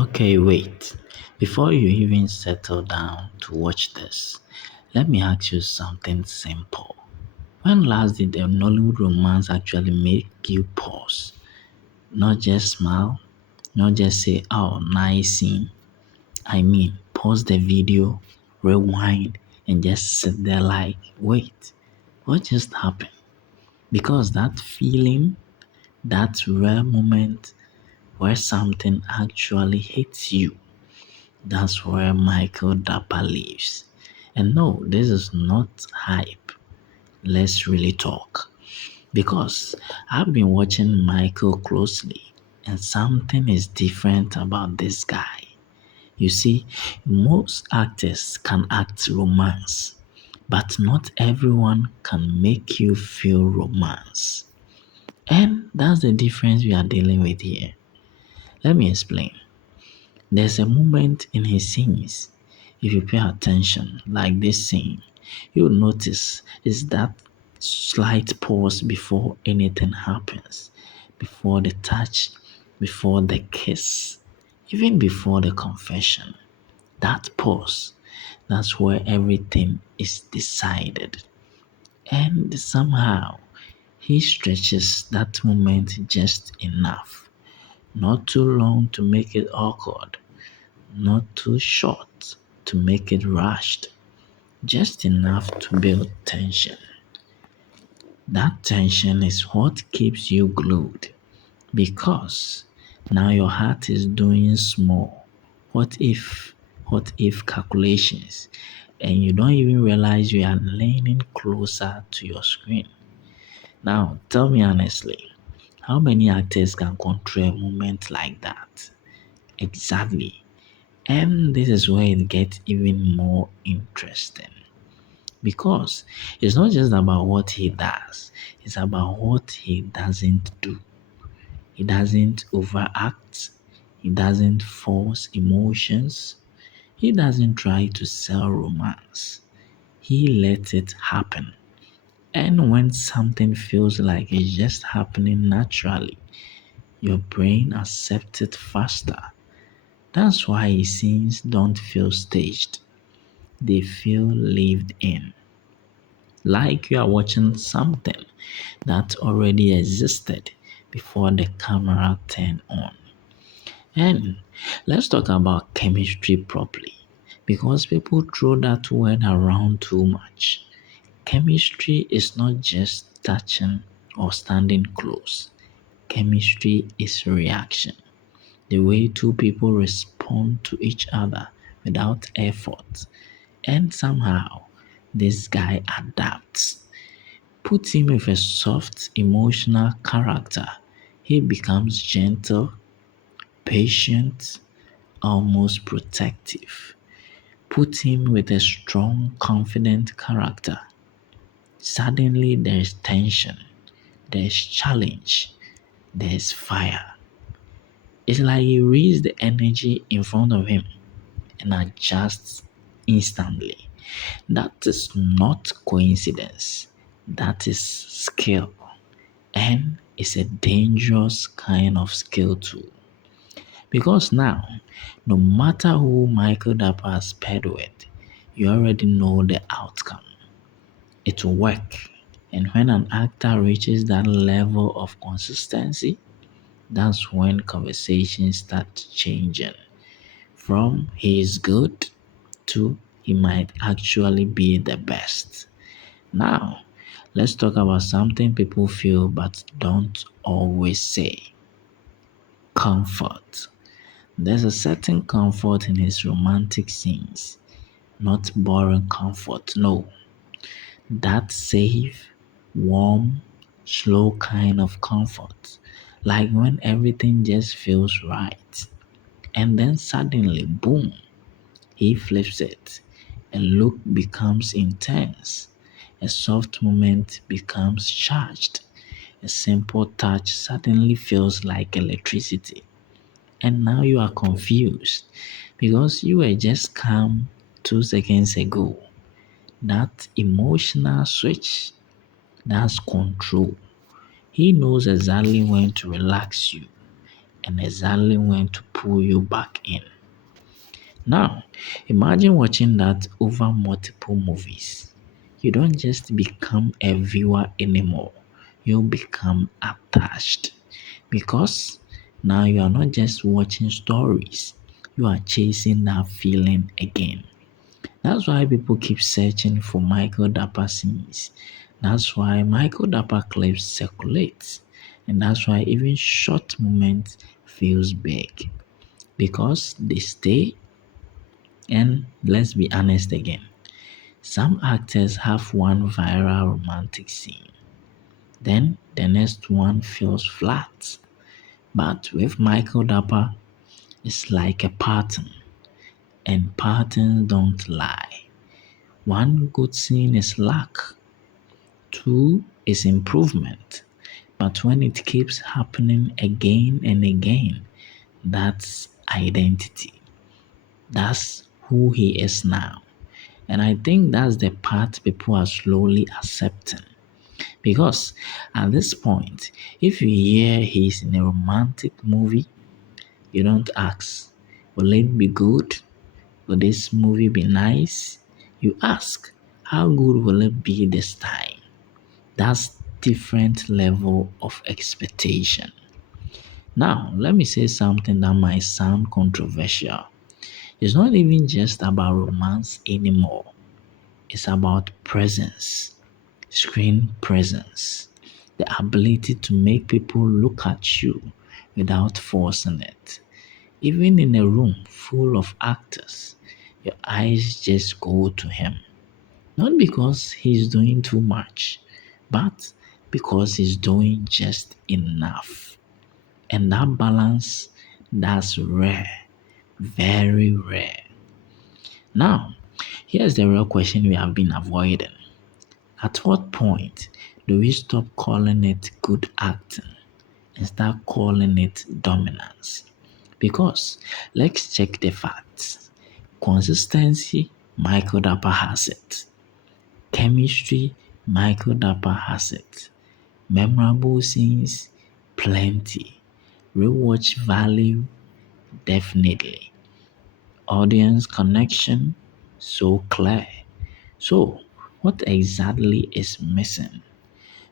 Okay, wait. Before you even settle down to watch this, let me ask you something simple. When last did a Nollywood romance actually make you pause? Not just smile, not just say, oh, nice scene. I mean, pause the video, rewind, and just sit there like, wait, what just happened? Because that feeling, that rare moment where something actually hits you, that's where Michael Dappa lives. And no, this is not hype. Let's really talk. Because I've been watching Michael closely, and something is different about this guy. You see, most actors can act romance, but not everyone can make you feel romance. And that's the difference we are dealing with here. Let me explain. There's a moment in his scenes, if you pay attention, like this scene, you'll notice is that slight pause before anything happens, before the touch, before the kiss, even before the confession. That pause, that's where everything is decided. And somehow, he stretches that moment just enough. Not too long to make it awkward, not too short to make it rushed, just enough to build tension. That tension is what keeps you glued because now your heart is doing small what if calculations and you don't even realize you are leaning closer to your screen. Now, tell me honestly, how many actors can control a moment like that? Exactly. And this is where it gets even more interesting because it's not just about what he does, it's about what he doesn't do. He doesn't overact, he doesn't force emotions, he doesn't try to sell romance. He lets it happen. And when something feels like it's just happening naturally, your brain accepts it faster. That's why his scenes don't feel staged. They feel lived in, like you are watching something that already existed before the camera turned on. And let's talk about chemistry properly because people throw that word around too much. Chemistry is not just touching or standing close. Chemistry is reaction. The way two people respond to each other without effort. And somehow, this guy adapts. Put him with a soft, emotional character. He becomes gentle, patient, almost protective. Put him with a strong, confident character. Suddenly, there's tension, there's challenge, there's fire. It's like he reads the energy in front of him and adjusts instantly. That is not coincidence. That is skill. And it's a dangerous kind of skill too. Because now, no matter who Michael Dappa has paired with, you already know the outcome. It will work. And when an actor reaches that level of consistency, that's when conversations start changing. From he is good to he might actually be the best. Now, let's talk about something people feel but don't always say comfort. There's a certain comfort in his romantic scenes, not boring comfort, no. That safe, warm, slow kind of comfort, like when everything just feels right. And then suddenly, boom, he flips it. A look becomes intense. A soft moment becomes charged. A simple touch suddenly feels like electricity. And now you are confused because you were just calm 2 seconds ago. That emotional switch, that's control. He knows exactly when to relax you and exactly when to pull you back in. Now, imagine watching that over multiple movies. You don't just become a viewer anymore, you become attached because now you are not just watching stories, you are chasing that feeling again. That's why people keep searching for Michael Dappa scenes. That's why Michael Dappa clips circulate. And that's why even short moments feels big because they stay. And let's be honest again, some actors have one viral romantic scene, then the next one feels flat. But with Michael Dappa, it's like a pattern, and patterns don't lie. One good scene is luck, two is improvement. But when it keeps happening again and again, that's identity. That's who he is now. And I think that's the part people are slowly accepting. Because at this point, if you hear he's in a romantic movie, you don't ask, will it be good? Will this movie be nice? You ask, how good will it be this time? That's different level of expectation. Now, let me say something that might sound controversial. It's not even just about romance anymore. It's about presence, screen presence, the ability to make people look at you without forcing it. Even in a room full of actors, your eyes just go to him. Not because he's doing too much, but because he's doing just enough. And that balance, that's rare, very rare. Now, here's the real question we have been avoiding. At what point do we stop calling it good acting and start calling it dominance? Because let's check the facts. Consistency, Michael Dappa has it. Chemistry, Michael Dappa has it. Memorable scenes, plenty. Rewatch value, definitely. Audience connection, so clear. So, what exactly is missing?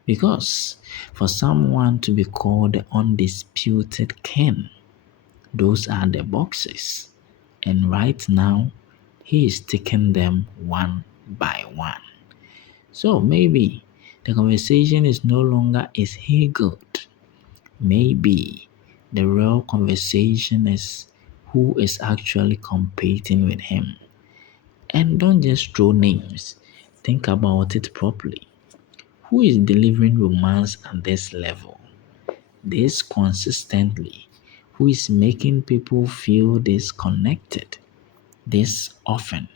Because for someone to be called the undisputed king, those are the boxes. And right now, he is taking them one by one. So maybe the conversation is no longer is he good? Maybe the real conversation is who is actually competing with him. And don't just throw names. Think about it properly. Who is delivering romance at this level, this consistently? Who is making people feel disconnected this often?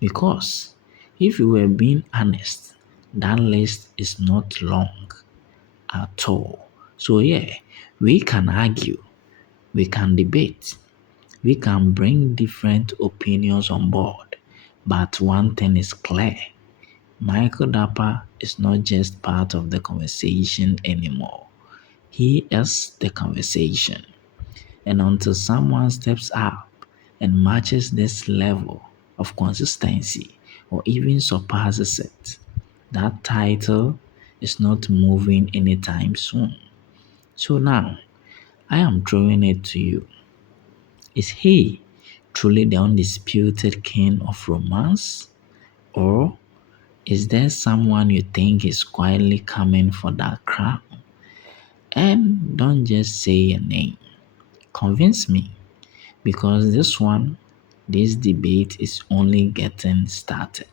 Because if you were being honest, that list is not long at all. So, yeah, we can argue, we can debate, we can bring different opinions on board. But one thing is clear, Michael Dappa is not just part of the conversation anymore. He is the conversation. And until someone steps up and matches this level of consistency or even surpasses it, that title is not moving anytime soon. So now, I am throwing it to you. Is he truly the undisputed king of romance? Or is there someone you think is quietly coming for that crown? And don't just say a name. Convince me. Because this debate is only getting started.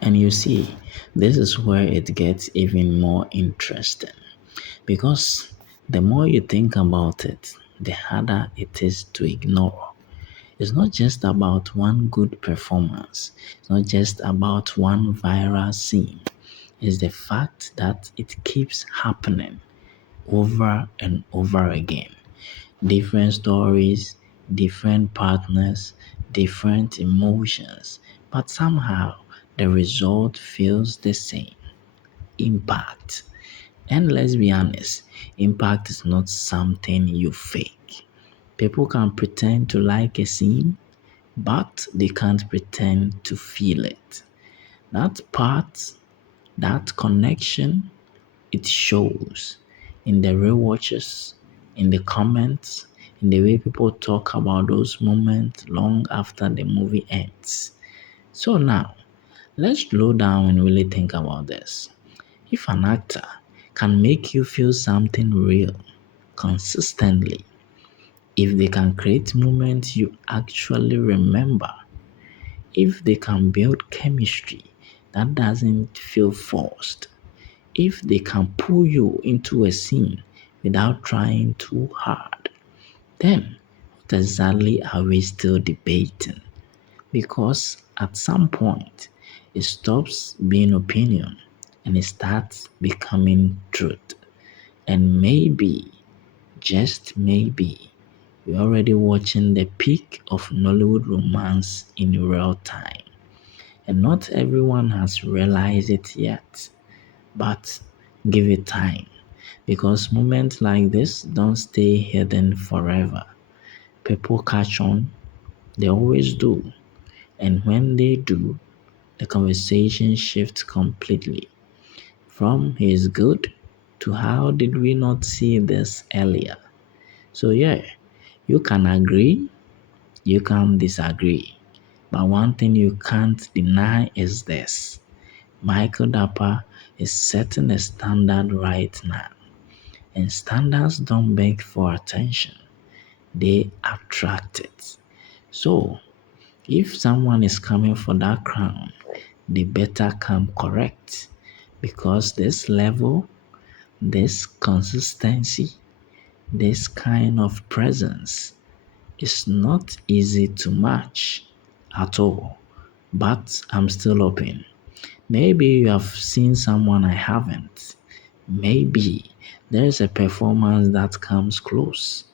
And you see, this is where it gets even more interesting. Because the more you think about it, the harder it is to ignore. It's not just about one good performance, it's not just about one viral scene. It's the fact that it keeps happening over and over again. Different stories, different partners, different emotions, but somehow the result feels the same. Impact. And let's be honest, impact is not something you fake. People can pretend to like a scene, but they can't pretend to feel it. That part, that connection, it shows in the rewatches, in the comments, in the way people talk about those moments long after the movie ends. So now, let's slow down and really think about this. If an actor can make you feel something real consistently, if they can create moments you actually remember, if they can build chemistry that doesn't feel forced, if they can pull you into a scene without trying too hard, then what exactly are we still debating? Because at some point, it stops being opinion and it starts becoming truth. And maybe, just maybe, we're already watching the peak of Nollywood romance in real time. And not everyone has realized it yet, but give it time because moments like this don't stay hidden forever. People catch on, they always do. And when they do, the conversation shifts completely from he's good to how did we not see this earlier? So, yeah, you can agree, you can disagree. But one thing you can't deny is this: Michael Dappa is setting a standard right now. And standards don't beg for attention, they attract it. So, if someone is coming for that crown, they better come correct because this level, this consistency, this kind of presence is not easy to match at all. But I'm still open. Maybe you have seen someone I haven't. Maybe there's a performance that comes close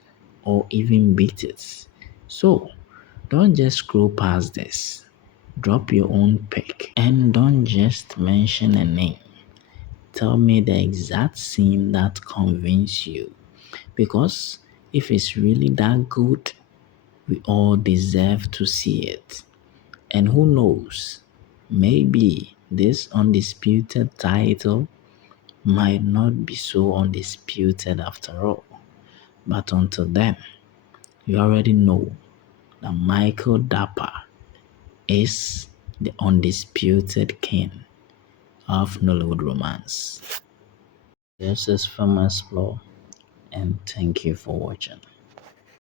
or even beat it. So don't just scroll past this. Drop your own pick and don't just mention a name. Tell me the exact scene that convinced you. Because if it's really that good, we all deserve to see it. And who knows, maybe this undisputed title might not be so undisputed after all. But until then, you already know that Michael Dappa is the undisputed king of Nollywood romance. This is from Xplore, and thank you for watching.